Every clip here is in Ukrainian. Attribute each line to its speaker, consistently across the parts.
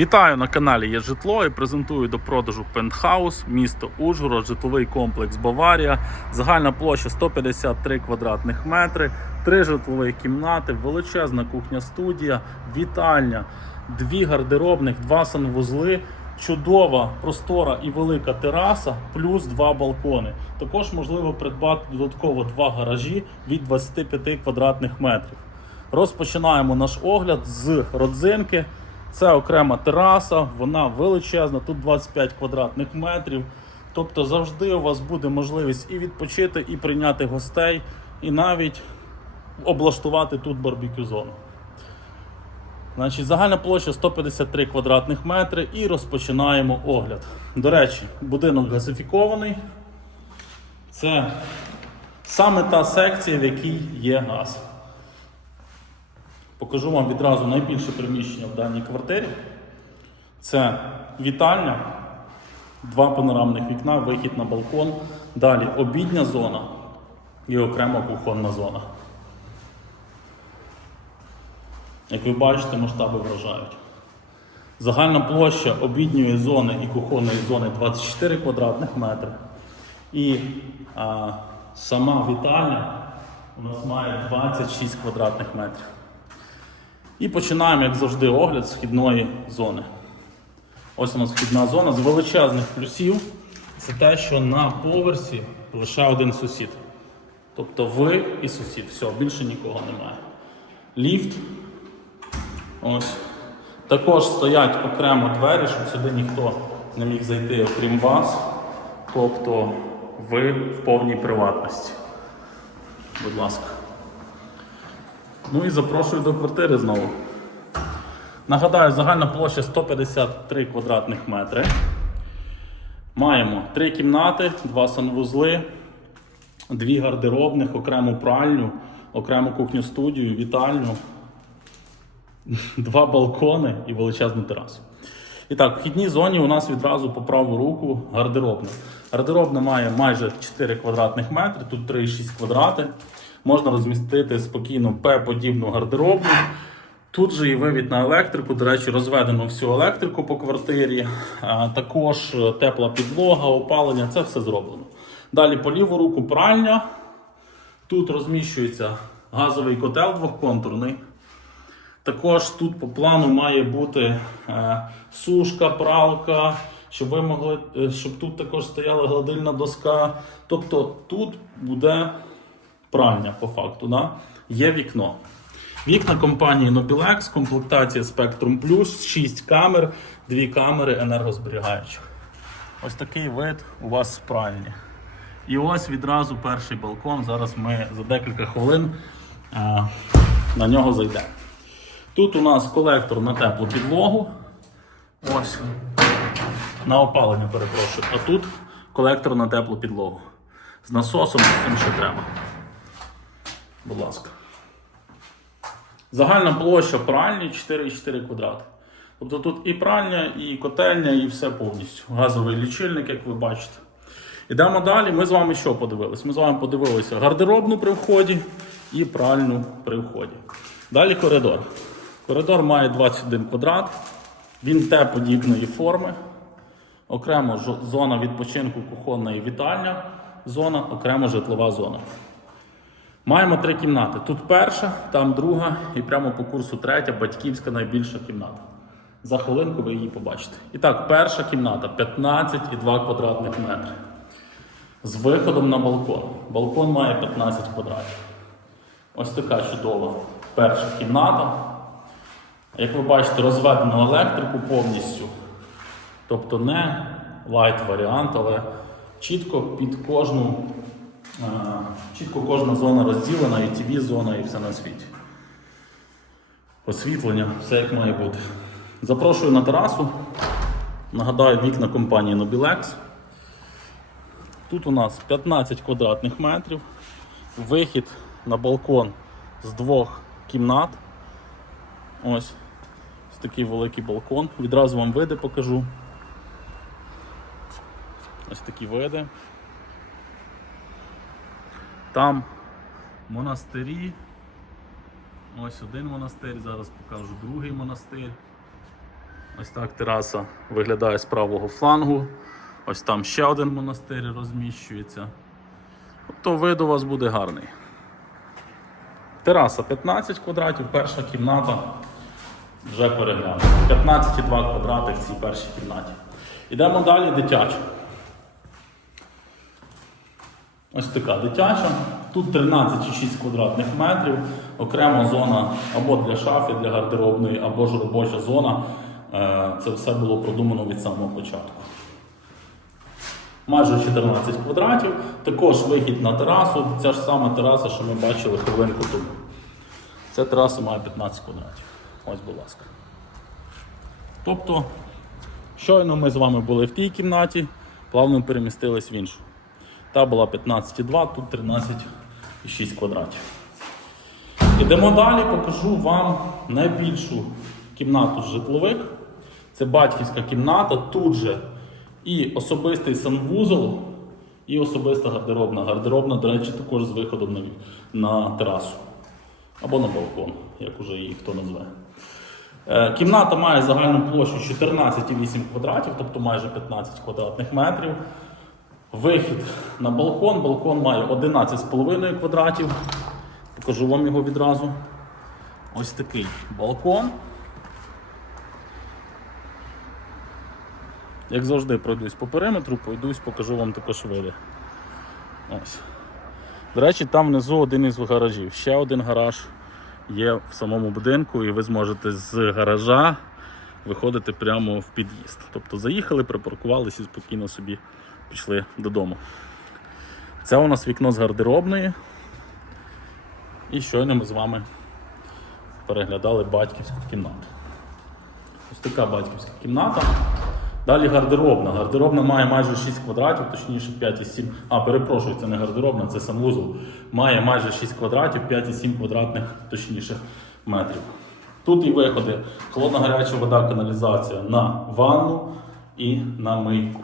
Speaker 1: Вітаю на каналі Є житло і презентую до продажу пентхаус, місто Ужгород, житловий комплекс Баварія. Загальна площа 153 квадратних метри, три житлові кімнати, величезна кухня студія, вітальня, дві гардеробних, два санвузли, чудова, простора і велика тераса, плюс два балкони. Також можливо придбати додатково два гаражі від 25 квадратних метрів. Розпочинаємо наш огляд з родзинки. Це окрема тераса, вона величезна, тут 25 квадратних метрів. Тобто завжди у вас буде можливість і відпочити, і прийняти гостей, і навіть облаштувати тут барбекю зону. Значить, загальна площа 153 квадратних метри і розпочинаємо огляд. До речі, будинок газифікований. Це саме та секція, в якій є газ. Покажу вам відразу найбільше приміщення в даній квартирі. Це вітальня, два панорамних вікна, вихід на балкон. Далі обідня зона і окрема кухонна зона. Як ви бачите, масштаби вражають. Загальна площа обідньої зони і кухонної зони 24 квадратних метри. І а, сама вітальня у нас має 26 квадратних метрів. І починаємо, як завжди, огляд з вхідної зони. Ось у нас вхідна зона з величезних плюсів. Це те, що на поверсі лише один сусід. Тобто ви і сусід. Все, більше нікого немає. Ліфт. Ось. Також стоять окремо двері, щоб сюди ніхто не міг зайти, окрім вас. Тобто ви в повній приватності. Будь ласка. Ну і запрошую до квартири знову. Нагадаю, загальна площа 153 квадратних метри. Маємо три кімнати, два санвузли, дві гардеробних, окрему пральню, окрему кухню студію, вітальню, два балкони і величезну терасу. І так, в вхідній зоні у нас відразу по праву руку гардеробна. Гардеробна має майже 4 квадратних метри, тут 3,6 квадрати. Можна розмістити спокійно П-подібну гардеробну. Тут же і вивід на електрику. До речі, розведено всю електрику по квартирі. Також тепла підлога, опалення це все зроблено. Далі по ліву руку пральня. Тут розміщується газовий котел двохконтурний. Також тут по плану має бути е, сушка, пралка, щоб ви могли, е, щоб тут також стояла гладильна доска. Тобто тут буде пральня по факту. Да? Є вікно. Вікна компанії Nobilex, комплектація Spectrum Plus, 6 камер, 2 камери енергозберігаючих. Ось такий вид у вас з пральні. І ось відразу перший балкон. Зараз ми за декілька хвилин е, на нього зайдемо. Тут у нас колектор на теплу підлогу. Ось. На опалення, перепрошую. А тут колектор на теплу підлогу. З насосом, з тим, що треба. Будь ласка. Загальна площа пральні 4,4 квадрати. Тобто тут і пральня, і котельня, і все повністю. Газовий лічильник, як ви бачите. Ідемо далі. Ми з вами що подивилися? Ми з вами подивилися гардеробну при вході і пральну при вході. Далі коридор. Коридор має 21 квадрат. Він Т-подібної форми. Окремо зона відпочинку кухонна і вітальня, зона, окремо житлова зона. Маємо три кімнати. Тут перша, там друга і прямо по курсу третя, батьківська найбільша кімната. За хвилинку ви її побачите. І так, перша кімната 15,2 квадратних метри. З виходом на балкон. Балкон має 15 квадратів. Ось така чудова перша кімната. Як ви бачите, розведено електрику повністю. Тобто не лайт варіант, але чітко під кожну, чітко кожна зона розділена, і tv зона, і все на світі. Освітлення, все як має бути. Запрошую на терасу. Нагадаю, вікна компанії Nobilex. Тут у нас 15 квадратних метрів. Вихід на балкон з двох кімнат. Ось. Ось такий великий балкон. Відразу вам види покажу. Ось такі види. Там монастирі. Ось один монастир, зараз покажу другий монастир. Ось так тераса виглядає з правого флангу. Ось там ще один монастир розміщується. Тобто вид у вас буде гарний. Тераса 15 квадратів, перша кімната вже переглянута. 15,2 квадрати в цій першій кімнаті. Йдемо далі дитяча. Ось така дитяча. Тут 13,6 квадратних метрів, окрема зона або для шафи, для гардеробної, або ж робоча зона. Е, Це все було продумано від самого початку. Майже 14 квадратів. Також вихід на терасу. Ця ж сама тераса, що ми бачили хвилинку тому. Ця тераса має 15 квадратів. Ось, будь ласка. Тобто, щойно ми з вами були в тій кімнаті, плавно перемістились в іншу. Та була 15,2, тут 13,6 квадратів. Ідемо далі, покажу вам найбільшу кімнату з житлових. Це батьківська кімната, тут же і особистий санвузол, і особиста гардеробна. Гардеробна, до речі, також з виходом на, на терасу. Або на балкон, як уже її хто назве. Е, Кімната має загальну площу 14,8 квадратів, тобто майже 15 квадратних метрів. Вихід на балкон. Балкон має 11,5 квадратів. Покажу вам його відразу. Ось такий балкон. Як завжди, пройдусь по периметру, пройдусь, покажу вам також види. Ось. До речі, там внизу один із гаражів. Ще один гараж є в самому будинку, і ви зможете з гаража виходити прямо в під'їзд. Тобто заїхали, припаркувалися і спокійно собі пішли додому. Це у нас вікно з гардеробної. І щойно ми з вами переглядали батьківську кімнату. Ось така батьківська кімната. Далі гардеробна. Гардеробна має майже 6 квадратів, точніше 5,7. А, перепрошую, це не гардеробна, це санвузол. Має майже 6 квадратів, 5,7 квадратних, точніше, метрів. Тут і виходи. Холодна гаряча вода, каналізація на ванну і на мийку.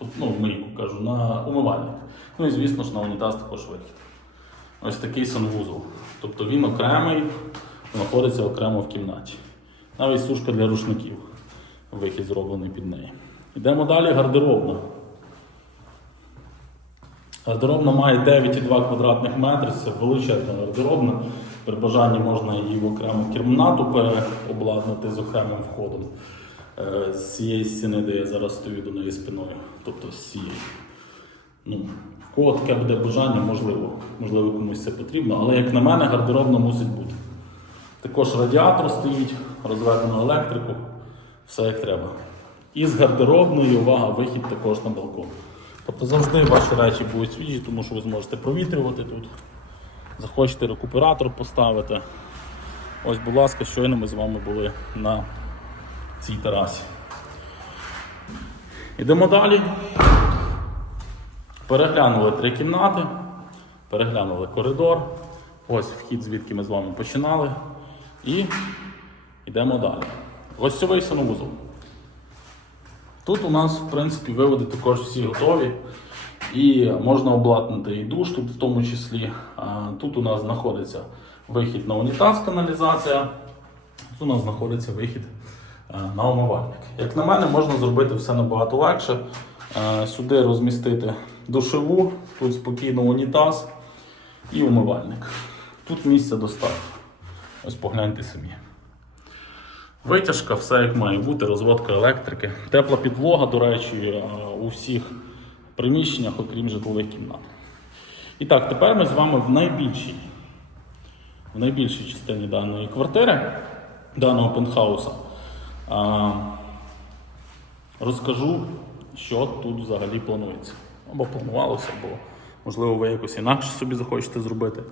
Speaker 1: Ну, мийку кажу, на умивальник. Ну і звісно ж на унітаз також вихід. Ось такий санвузол. Тобто він окремий, знаходиться окремо в кімнаті. Навіть сушка для рушників. Вихід зроблений під неї. Йдемо далі, гардеробна. Гардеробна має 9,2 квадратних метри, це величезна гардеробна. При бажанні можна її в окрему кімнату переобладнати з окремим входом. Е, З цієї стіни, де я зараз стою до неї спиною. Тобто з цієї. Ну, в кого таке буде бажання, можливо, можливо, комусь це потрібно, але як на мене, гардеробна мусить бути. Також радіатор стоїть, розведено електрику, все як треба. І з гардеробної, увага, вихід також на балкон. Тобто завжди ваші речі будуть свіжі, тому що ви зможете провітрювати тут. Захочете рекуператор поставити. Ось, будь ласка, щойно ми з вами були на цій терасі. Йдемо далі. Переглянули три кімнати, переглянули коридор. Ось вхід, звідки ми з вами починали. І йдемо далі. Гостьовий санвузол. Тут у нас, в принципі, виводи також всі готові. І можна обладнати і душ тут в тому числі. Тут у нас знаходиться вихід на унітаз, каналізація. Тут у нас знаходиться вихід на умивальник. Як на мене, можна зробити все набагато легше. Е, Сюди розмістити душеву, тут спокійно унітаз і умивальник. Тут місця достатньо. Ось погляньте самі. Витяжка, все як має бути, розводка електрики. Тепла підлога, до речі, е, у всіх приміщеннях, окрім житлових кімнат. І так, тепер ми з вами в найбільшій, в найбільшій частині даної квартири, даного пентхауса. Розкажу, що тут взагалі планується. Або планувалося, або можливо ви якось інакше собі захочете зробити.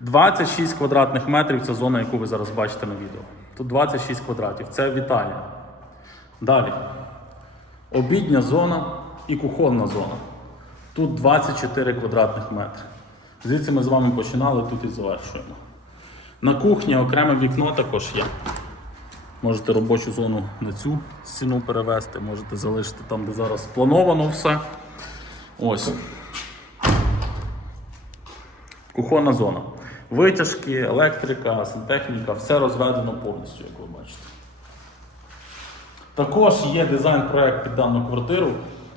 Speaker 1: 26 квадратних метрів це зона, яку ви зараз бачите на відео. Тут 26 квадратів. Це вітальня. Далі. Обідня зона і кухонна зона. Тут 24 квадратних метри. Звідси ми з вами починали, тут і завершуємо. На кухні окреме вікно також є. Можете робочу зону на цю стіну перевести, можете залишити там, де зараз сплановано все. Ось. Кухонна зона. Витяжки, електрика, сантехніка, все розведено повністю, як ви бачите. Також є дизайн-проект під дану квартиру.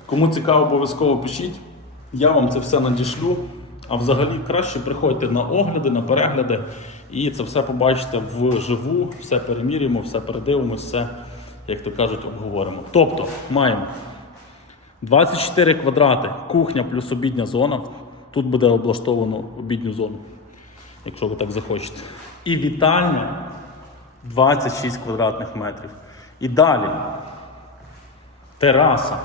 Speaker 1: Кому цікаво, обов'язково пишіть. Я вам це все надішлю. А взагалі краще приходьте на огляди, на перегляди і це все побачите вживу, все перемірюємо, все передивимося, все, як то кажуть, обговоримо. Тобто маємо 24 квадрати, кухня плюс обідня зона. Тут буде облаштовано обідню зону, якщо ви так захочете. І вітальня 26 квадратних метрів. І далі тераса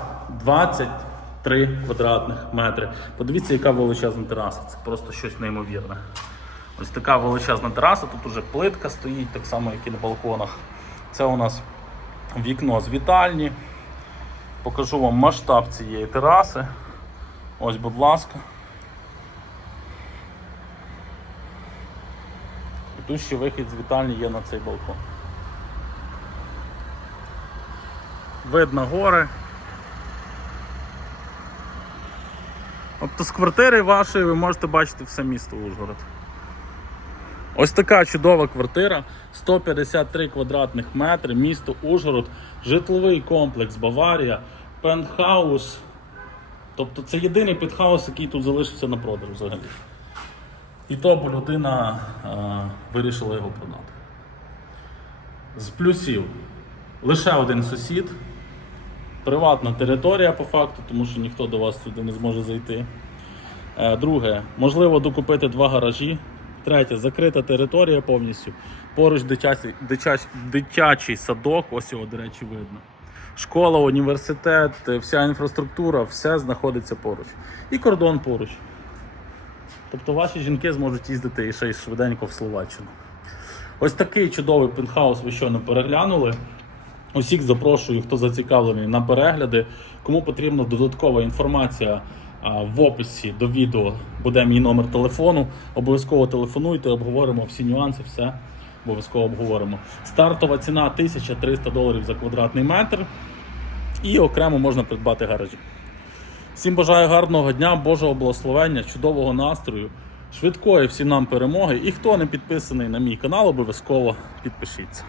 Speaker 1: 23 квадратних метри. Подивіться, яка величезна тераса. Це просто щось неймовірне. Ось така величезна тераса. Тут уже плитка стоїть, так само, як і на балконах. Це у нас вікно з вітальні. Покажу вам масштаб цієї тераси. Ось, будь ласка. І тут ще вихід з вітальні є на цей балкон. Видно гори. Тобто з квартири вашої ви можете бачити все місто Ужгород. Ось така чудова квартира, 153 квадратних метри, місто Ужгород, житловий комплекс Баварія, пентхаус. Тобто це єдиний пентхаус, який тут залишився на продаж взагалі. І то, бо людина е, вирішила його продати. З плюсів лише один сусід, приватна територія по факту, тому що ніхто до вас сюди не зможе зайти. Е, Друге, можливо докупити два гаражі. Третє, закрита територія повністю. Поруч дитячий, дитячий, дитячий садок, ось його, до речі, видно. Школа, університет, е, вся інфраструктура, все знаходиться поруч. І кордон поруч. Тобто ваші жінки зможуть їздити і ще й швиденько в Словаччину. Ось такий чудовий пентхаус ви щойно переглянули. Усіх запрошую, хто зацікавлений на перегляди. Кому потрібна додаткова інформація в описі до відео буде мій номер телефону. Обов'язково телефонуйте, обговоримо всі нюанси, все обов'язково обговоримо. Стартова ціна 1300 доларів за квадратний метр. І окремо можна придбати гаражі. Всім бажаю гарного дня, Божого благословення, чудового настрою, швидкої всім нам перемоги. І хто не підписаний на мій канал, обов'язково підпишіться.